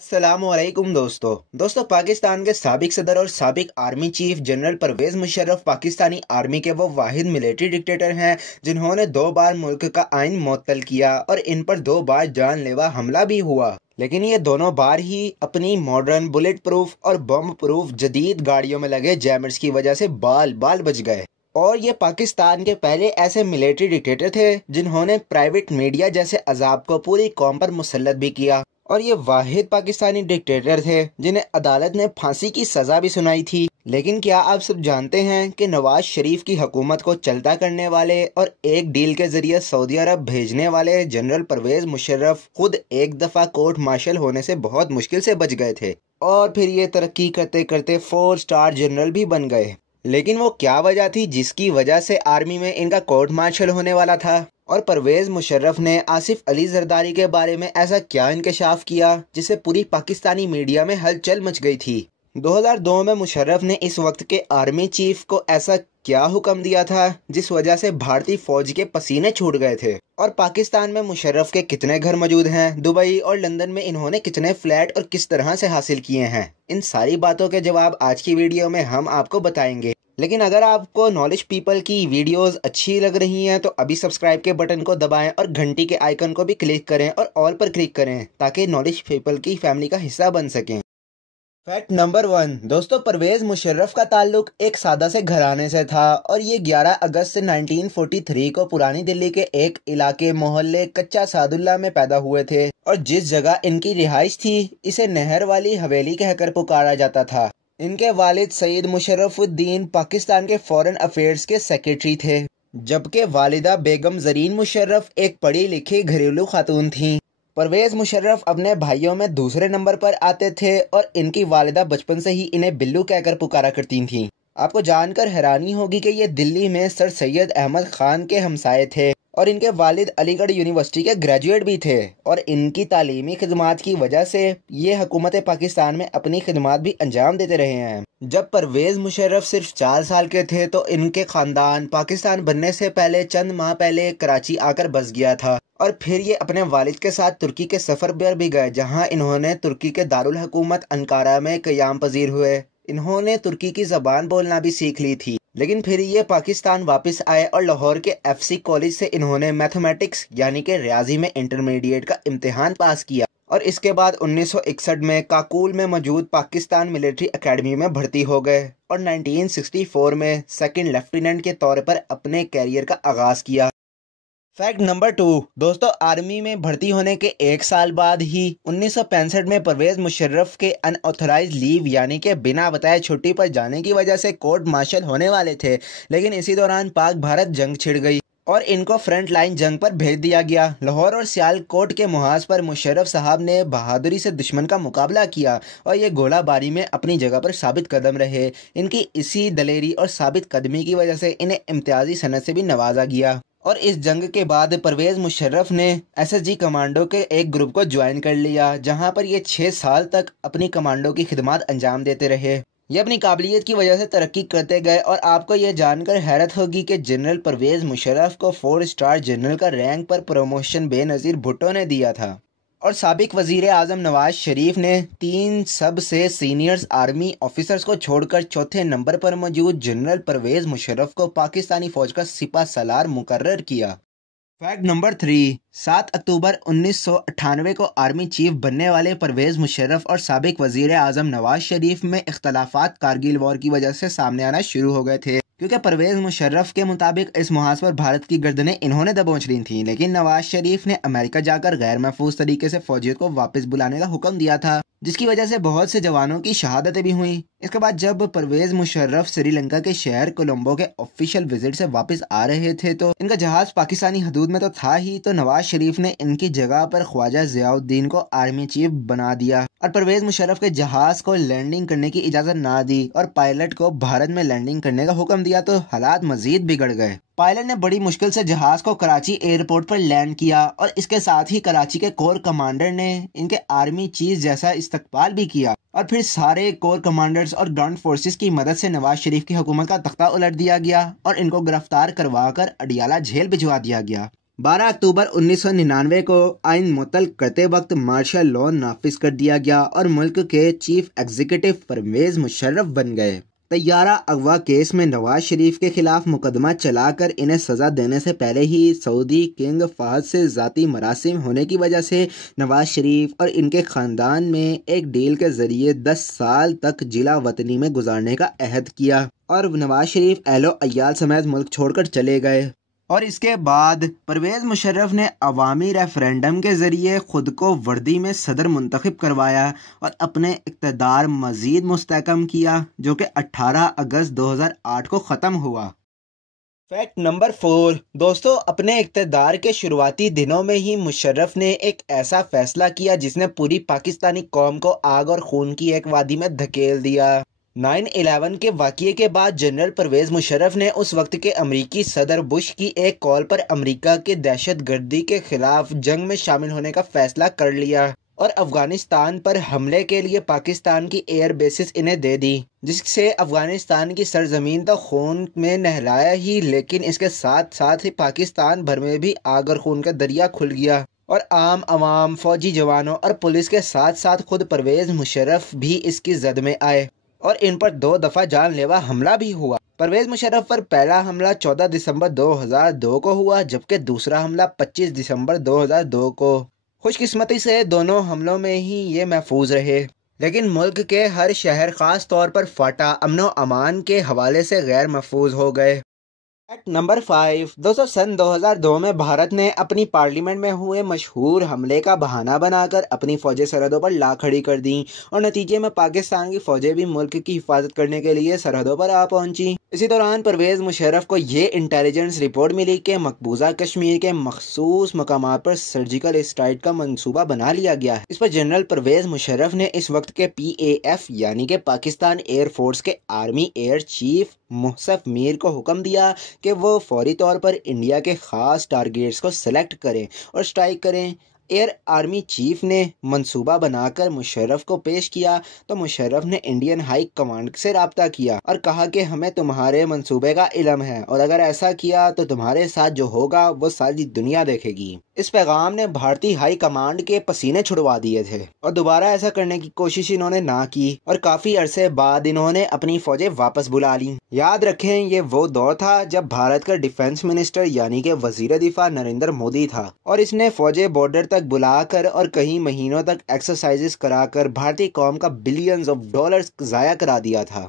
السلام علیکم دوستو پاکستان کے سابق صدر اور سابق army chief general Pervez Musharraf Pakistani army کے وہ واحد ملٹری ڈکٹیٹر ہیں جنہوں نے 2 بار ملک کا آئین معطل کیا اور ان پر 2 بار جان لیوا حملہ بھی ہوا، لیکن یہ دونوں بار ہی اپنی ماڈرن بلٹ پروف اور بم پروف جدید گاڑیوں میں لگے جیمرز کی وجہ سے بال بچ گئے۔ اور یہ پاکستان کے پہلے ایسے ملٹری ڈکٹیٹر تھے جنہوں نے پرائیویٹ میڈیا جیسے عذاب کو پوری قوم پر مسلط بھی کیا، اور یہ واحد پاکستانی ڈکٹیٹر تھے جنہیں عدالت نے پھانسی کی سزا بھی سنائی تھی۔ لیکن کیا آپ سب جانتے ہیں کہ نواز شریف کی حکومت کو چلتا کرنے والے اور ایک ڈیل کے ذریعے سعودی عرب بھیجنے والے جنرل پرویز مشرف خود ایک دفعہ کورٹ مارشل ہونے سے بہت مشکل سے بچ گئے تھے، اور پھر یہ ترقی کرتے کرتے 4 اسٹار جنرل بھی بن گئے؟ لیکن وہ کیا وجہ تھی جس کی وجہ سے آرمی میں ان کا کورٹ مارشل ہونے والا تھا؟ اور پرویز مشرف نے آصف علی زرداری کے بارے میں ایسا کیا انکشاف کیا جس سے پوری پاکستانی میڈیا میں ہلچل مچ گئی تھی؟ 2002 میں مشرف نے اس وقت کے آرمی چیف کو ایسا کیا حکم دیا تھا جس وجہ سے بھارتی فوج کے پسینے چھوٹ گئے تھے؟ اور پاکستان میں مشرف کے کتنے گھر موجود ہیں؟ دبئی اور لندن میں انہوں نے کتنے فلیٹ اور کس طرح سے حاصل کیے ہیں؟ ان ساری باتوں کے جواب آج کی ویڈیو میں ہم آپ کو بتائیں گے۔ لیکن اگر آپ کو نالج پیپل کی ویڈیوز اچھی لگ رہی ہیں تو ابھی سبسکرائب کے بٹن کو دبائیں اور گھنٹی کے آئیکن کو بھی کلک کریں اور آل پر کلک کریں تاکہ نالج پیپل کی فیملی کا حصہ بن سکیں۔ فیکٹ نمبر 1 دوستو، پرویز مشرف کا تعلق ایک سادہ سے گھرانے سے تھا، اور یہ 11 اگست 1943 کو پرانی دلی کے ایک علاقے محلے کچا سعد اللہ میں پیدا ہوئے تھے، اور جس جگہ ان کی رہائش تھی اسے نہر والی حویلی کہہ کر پکارا جاتا تھا۔ ان کے والد سعید مشرف الدین پاکستان کے فورن افیئرز کے سیکریٹری تھے، جبکہ والدہ بیگم زرین مشرف ایک پڑھی لکھی گھریلو خاتون تھیں۔ پرویز مشرف اپنے بھائیوں میں دوسرے نمبر پر آتے تھے، اور ان کی والدہ بچپن سے ہی انہیں بلو کہہ کر پکارا کرتی تھیں۔ آپ کو جان کر حیرانی ہوگی کہ یہ دلی میں سر سید احمد خان کے ہمسائے تھے، اور ان کے والد علی گڑھ یونیورسٹی کے گریجویٹ بھی تھے، اور ان کی تعلیمی خدمات کی وجہ سے یہ حکومت پاکستان میں اپنی خدمات بھی انجام دیتے رہے ہیں۔ جب پرویز مشرف صرف 4 سال کے تھے تو ان کے خاندان پاکستان بننے سے پہلے چند ماہ پہلے کراچی آ کر بس گیا تھا، اور پھر یہ اپنے والد کے ساتھ ترکی کے سفر پر بھی گئے، جہاں انہوں نے ترکی کے دارالحکومت انقارہ میں قیام پذیر ہوئے۔ انہوں نے ترکی کی زبان بولنا بھی سیکھ لی تھی، لیکن پھر یہ پاکستان واپس آئے اور لاہور کے FC کالج سے انہوں نے میتھمیٹکس یعنی کہ ریاضی میں انٹرمیڈیٹ کا امتحان پاس کیا، اور اس کے بعد 1961 میں کاکول میں موجود پاکستان ملٹری اکیڈمی میں بھرتی ہو گئے، اور 1964 میں سیکنڈ لیفٹیننٹ کے طور پر اپنے کیریئر کا آغاز کیا۔ فیکٹ نمبر 2 دوستو، آرمی میں بھرتی ہونے کے 1 سال بعد ہی 1965 میں پرویز مشرف کے ان آتھورائزڈ لیو یعنی کہ بنا بتائے چھٹی پر جانے کی وجہ سے کورٹ مارشل ہونے والے تھے، لیکن اسی دوران پاک بھارت جنگ چھڑ گئی اور ان کو فرنٹ لائن جنگ پر بھیج دیا گیا۔ لاہور اور سیالکوٹ کے محاذ پر مشرف صاحب نے بہادری سے دشمن کا مقابلہ کیا، اور یہ گولہ باری میں اپنی جگہ پر ثابت قدم رہے۔ ان کی اسی دلیری اور ثابت قدمی کی وجہ سے انہیں امتیازی سند سے بھی نوازا گیا، اور اس جنگ کے بعد پرویز مشرف نے SSG کمانڈو کے ایک گروپ کو جوائن کر لیا، جہاں پر یہ 6 سال تک اپنی کمانڈو کی خدمات انجام دیتے رہے۔ یہ اپنی قابلیت کی وجہ سے ترقی کرتے گئے، اور آپ کو یہ جان کر حیرت ہوگی کہ جنرل پرویز مشرف کو 4 اسٹار جنرل کا رینک پر پروموشن بے نظیر بھٹو نے دیا تھا، اور سابق وزیر اعظم نواز شریف نے 3 سب سے سینئرز آرمی آفیسرز کو چھوڑ کر چوتھے نمبر پر موجود جنرل پرویز مشرف کو پاکستانی فوج کا سپہ سالار مقرر کیا۔ فیکٹ نمبر 3 7 اکتوبر 1998 کو آرمی چیف بننے والے پرویز مشرف اور سابق وزیر اعظم نواز شریف میں اختلافات کارگل وار کی وجہ سے سامنے آنا شروع ہو گئے تھے، کیونکہ پرویز مشرف کے مطابق اس محاذ پر بھارت کی گردنیں انہوں نے دبوچ لی تھیں، لیکن نواز شریف نے امریکہ جا کر غیر محفوظ طریقے سے فوجیوں کو واپس بلانے کا حکم دیا تھا، جس کی وجہ سے بہت سے جوانوں کی شہادتیں بھی ہوئیں۔ اس کے بعد جب پرویز مشرف سری لنکا کے شہر کولمبو کے آفیشیل وزٹ سے واپس آ رہے تھے تو ان کا جہاز پاکستانی حدود میں تو تھا ہی، تو نواز شریف نے ان کی جگہ پر خواجہ ضیاء الدین کو آرمی چیف بنا دیا، اور پرویز مشرف کے جہاز کو لینڈنگ کرنے کی اجازت نہ دی، اور پائلٹ کو بھارت میں لینڈنگ کرنے کا حکم دیا، تو حالات مزید بگڑ گئے۔ پائلٹ نے بڑی مشکل سے جہاز کو کراچی ایئرپورٹ پر لینڈ کیا، اور اس کے ساتھ ہی کراچی کے کور کمانڈر نے ان کے آرمی چیف جیسا استقبال بھی کیا، اور پھر سارے کور کمانڈرز اور گراؤنڈ فورسز کی مدد سے نواز شریف کی حکومت کا تختہ الٹ دیا گیا، اور ان کو گرفتار کروا کر اڈیالہ جیل بھجوا دیا گیا۔ 12 अक्टूबर 1999 को आइन मुअत्तल करते वक्त मार्शल लॉ नाफिज कर दिया गया और मुल्क के चीफ एग्जीक्यूटिव परवेज मुशर्रफ बन गए। तैयारा अगवा केस में नवाज शरीफ के खिलाफ मुकदमा चलाकर इन्हें सजा देने से पहले ही सऊदी किंग फहद से ज़ाती मरासिम होने की वजह से नवाज शरीफ और इनके ख़ानदान में एक डील के ज़रिए 10 साल तक जिला वतनी में गुजारने का अहद किया और नवाज शरीफ एहलो अय्याल समेत मुल्क छोड़कर चले गए। और इसके बाद परवेज़ मुशर्रफ ने अवामी रेफरेंडम के ज़रिए ख़ुद को वर्दी में सदर मुंतखब करवाया और अपने इक़्तिदार मज़ीद मुस्तहकम किया, जो कि 18 अगस्त 2008 को ख़त्म हुआ। फैक्ट नंबर 4 दोस्तों, अपने इक़्तिदार के शुरुआती दिनों में ही मुशर्रफ ने एक ऐसा फ़ैसला किया जिसने पूरी पाकिस्तानी कौम को आग और खून की एक वादी में धकेल दिया। 9/11 के वाक़ये के बाद जनरल परवेज़ मुशर्रफ ने उस वक्त के अमरीकी सदर बुश की एक कॉल पर अमरीका के दहशतगर्दी के खिलाफ जंग में शामिल होने का फैसला कर लिया और अफगानिस्तान पर हमले के लिए पाकिस्तान की एयर बेसिस इन्हें दे दी, जिससे अफगानिस्तान की सरजमीन तो खून में नहलाया ही, लेकिन इसके साथ साथ ही पाकिस्तान भर में भी आग और खून का दरिया खुल गया और आम अवाम, फौजी जवानों और पुलिस के साथ साथ खुद परवेज़ मुशर्रफ भी इसकी जद में आए और इन पर 2 दफ़ा जानलेवा हमला भी हुआ। परवेज़ मुशर्रफ पर पहला हमला 14 दिसंबर 2002 को हुआ, जबकि दूसरा हमला 25 दिसंबर 2002 को। खुशकिस्मती से दोनों हमलों में ही ये महफूज रहे, लेकिन मुल्क के हर शहर ख़ास तौर पर फाटा अमन व अमान के हवाले से गैर महफूज हो गए। फैक्ट नंबर 5 दोस्तों, सन 2002 में भारत ने अपनी पार्लियामेंट में हुए मशहूर हमले का बहाना बनाकर अपनी फ़ौजें सरहदों पर ला खड़ी कर दी और नतीजे में पाकिस्तान की फ़ौजें भी मुल्क की हिफाजत करने के लिए सरहदों पर आ पहुंची। इसी दौरान परवेज़ मुशर्रफ को ये इंटेलिजेंस रिपोर्ट मिली कि मकबूजा कश्मीर के मखसूस मकामात पर सर्जिकल स्ट्राइक का मंसूबा बना लिया गया है। इस पर जनरल परवेज़ मुशर्रफ ने इस वक्त के PAF यानी कि पाकिस्तान एयर फोर्स के आर्मी एयर चीफ मुहसफ मीर को हुक्म दिया कि वो फौरी तौर पर इंडिया के ख़ास टारगेट्स को सेलेक्ट करें और स्ट्राइक करें। एयर आर्मी चीफ ने मंसूबा बनाकर मुशर्रफ को पेश किया तो मुशर्रफ ने इंडियन हाई कमांड से रब्ता किया और कहा कि हमें तुम्हारे मंसूबे का इल्म है और अगर ऐसा किया तो तुम्हारे साथ जो होगा वो सारी दुनिया देखेगी। इस पैगाम ने भारतीय हाई कमांड के पसीने छुड़वा दिए थे और दोबारा ऐसा करने की कोशिश इन्होंने ना की और काफ़ी अरसे बाद इन्होंने अपनी फौजें वापस बुला ली। याद रखें, ये वो दौर था जब भारत का डिफेंस मिनिस्टर यानी कि वजीर दिफा नरेंद्र मोदी था और इसने फौजें बॉर्डर तक बुलाकर और कई महीनों तक एक्सरसाइजेस कराकर भारतीय कौम का बिलियंस ऑफ डॉलर्स ज़ाया करा दिया था।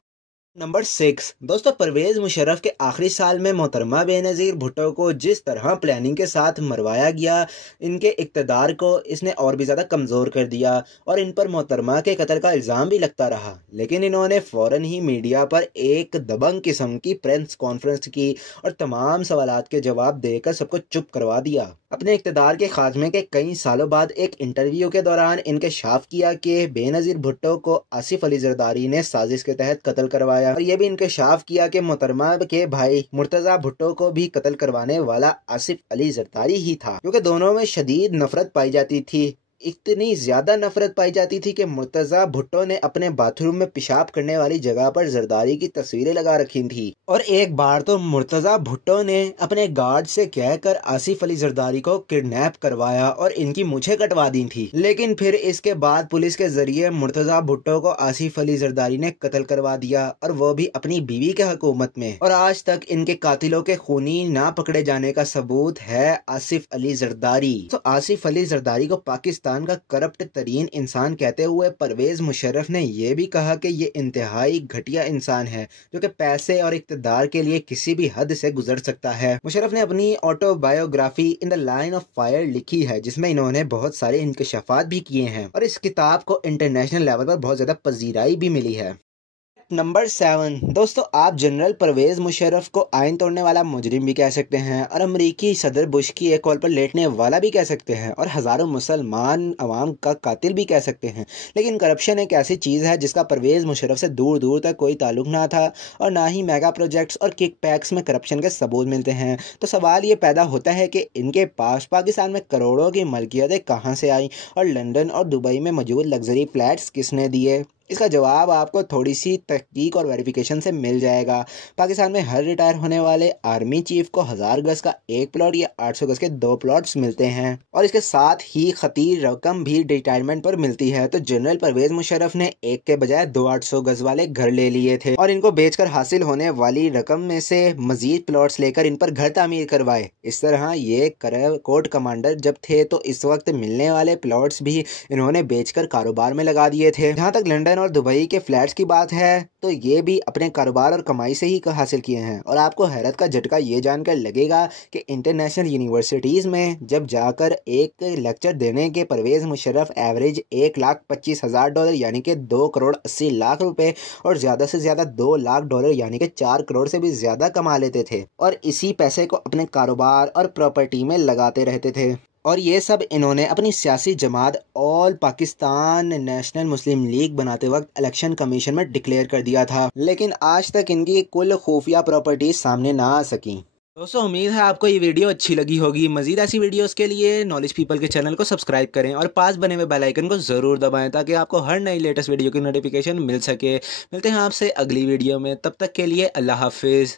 नंबर 6 दोस्तों, परवेज़ मुशर्रफ के आखिरी साल में मोहतरमा बेनज़ीर भुट्टो को जिस तरह प्लानिंग के साथ मरवाया गया, इनके इक़्तिदार को इसने और भी ज़्यादा कमज़ोर कर दिया और इन पर मोहतरमा के कत्ल का इल्ज़ाम भी लगता रहा। लेकिन इन्होंने फ़ौरन ही मीडिया पर एक दबंग किस्म की प्रेस कॉन्फ्रेंस की और तमाम सवालात के जवाब देकर सबको चुप करवा दिया। अपने इक़्तिदार के खात्मे के कई सालों बाद एक इंटरव्यू के दौरान इंकशाफ किया कि बेनज़ीर भुट्टो को आसिफ अली जरदारी ने साजिश के तहत कत्ल करवाया और यह भी इंकशाफ किया कि मोहतरमा के भाई मुर्तज़ा भुट्टो को भी कत्ल करवाने वाला आसिफ अली जरदारी ही था, क्योंकि दोनों में शदीद नफरत पाई जाती थी। इतनी ज़्यादा नफरत पाई जाती थी कि मुर्तज़ा भुट्टो ने अपने बाथरूम में पेशाब करने वाली जगह पर जरदारी की तस्वीरें लगा रखी थी और एक बार तो मुर्तज़ा भुट्टो ने अपने गार्ड से कहकर आसिफ अली जरदारी को किडनैप करवाया और इनकी मूछें कटवा दी थी। लेकिन फिर इसके बाद पुलिस के जरिए मुर्तज़ा भुट्टो को आसिफ अली जरदारी ने कत्ल करवा दिया और वो भी अपनी बीवी के हुकूमत में, और आज तक इनके कातिलों के खूनी ना पकड़े जाने का सबूत है आसिफ अली जरदारी। तो आसिफ अली जरदारी को पाकिस्तान का करप्ट तरीन इंसान कहते हुए परवेज़ मुशर्रफ ने यह भी कहा कि ये इंतहाई घटिया इंसान है जो कि पैसे और इक़्तिदार के लिए किसी भी हद से गुजर सकता है। मुशर्रफ ने अपनी autobiography in the line of fire लिखी है जिसमें इन्होंने बहुत सारे इंकशाफात भी किए हैं और इस किताब को इंटरनेशनल लेवल पर बहुत ज़्यादा पजीराई भी मिली है। नंबर 7 दोस्तों, आप जनरल परवेज़ मुशर्रफ को आइन तोड़ने वाला मुजरिम भी कह सकते हैं और अमरीकी सदर बुश की एक कॉल पर लेटने वाला भी कह सकते हैं और हज़ारों मुसलमान अवाम का कातिल भी कह सकते हैं। लेकिन करप्शन एक ऐसी चीज़ है जिसका परवेज़ मुशर्रफ से दूर दूर तक कोई ताल्लुक ना था और ना ही मेगा प्रोजेक्ट्स और किक पैक्स में करप्शन के सबूत मिलते हैं। तो सवाल ये पैदा होता है कि इनके पास पाकिस्तान में करोड़ों की मलकियतें कहाँ से आई और लंदन और दुबई में मौजूद लग्जरी फ्लैट्स किसने दिए। इसका जवाब आपको थोड़ी सी तहकीक और वेरिफिकेशन से मिल जाएगा। पाकिस्तान में हर रिटायर होने वाले आर्मी चीफ को 1000 गज का एक प्लॉट या 800 गज के 2 प्लॉट्स मिलते हैं और इसके साथ ही खतीर रकम भी रिटायरमेंट पर मिलती है। तो जनरल परवेज मुशर्रफ ने एक के बजाय 2 800 गज वाले घर ले लिए थे और इनको बेचकर हासिल होने वाली रकम में से मजीद प्लॉट्स लेकर इन पर घर तामीर करवाए। इस तरह ये कोर्ट कमांडर जब थे तो इस वक्त मिलने वाले प्लॉट्स भी इन्होंने बेचकर कारोबार में लगा दिए थे। जहाँ तक लंदन और दुबई के फ्लैट्स की बात है तो ये भी अपने कारोबार और कमाई से ही हासिल किए हैं। और आपको हैरत का झटका ये जानकर लगेगा कि इंटरनेशनल यूनिवर्सिटीज़ में जब जाकर एक लेक्चर देने के परवेज़ मुशर्रफ एवरेज $1,25,000 यानी कि 2,80,00,000 रुपए और ज़्यादा से ज़्यादा $2,00,000 यानी कि 4 करोड़ से भी ज़्यादा कमा लेते थे और इसी पैसे को अपने कारोबार और प्रॉपर्टी में लगाते रहते थे। और ये सब इन्होंने अपनी सियासी जमात ऑल पाकिस्तान नेशनल मुस्लिम लीग बनाते वक्त इलेक्शन कमीशन में डिक्लेयर कर दिया था, लेकिन आज तक इनकी कुल खुफिया प्रॉपर्टीज सामने ना आ सकी। दोस्तों उम्मीद है आपको ये वीडियो अच्छी लगी होगी। मजीद ऐसी वीडियोस के लिए नॉलेज पीपल के चैनल को सब्सक्राइब करें और पास बने हुए बेल आइकन को ज़रूर दबाएं ताकि आपको हर नई लेटेस्ट वीडियो की नोटिफिकेशन मिल सके। मिलते हैं आपसे अगली वीडियो में, तब तक के लिए अल्लाह हाफिज़।